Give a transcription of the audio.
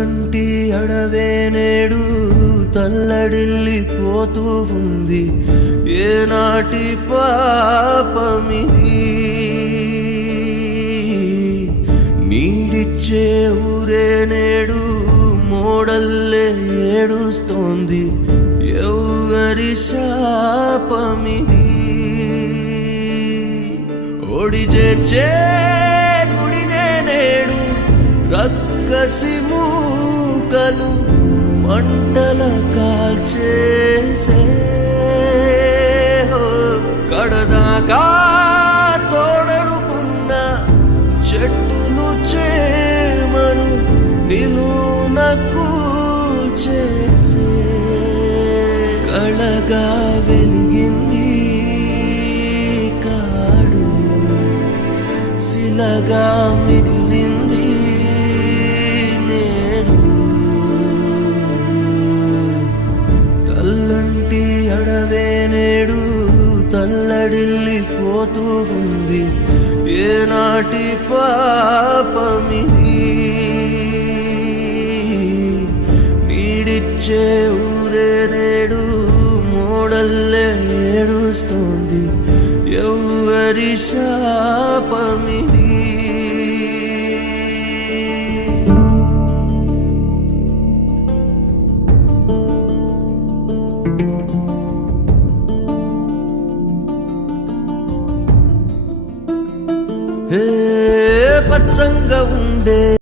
తల్లంటి అడవే నేడు తల్లడిల్లిపోతూ ఉంది. ఏనాటి పాపమిది? నీడిచ్చే ఊరే నేడు మోడల్లే ఏడుస్తోంది. ఎవరి శాపమిది? ఓడి చేర్చే గుడినే నేడు రక్కసి మూకలు మంటల కాల్చేసే. కడదాకా తోడనుకున్న చెట్టును చేమను నిలున కూల్చేసే. కళగా వెలిగింది కాడు, శిలగా మిగిలింది నేడు. తల్లంటి అడవే నేడు తల్లడిల్లిపోతూ ఉంది. ఏనాటి పాపమిది? నీడిచ్చే ఊరే నేడు మోడల్లే ఏడుస్తోంది. ఎవరి శాపమిది? పచ్చంగా ఉండే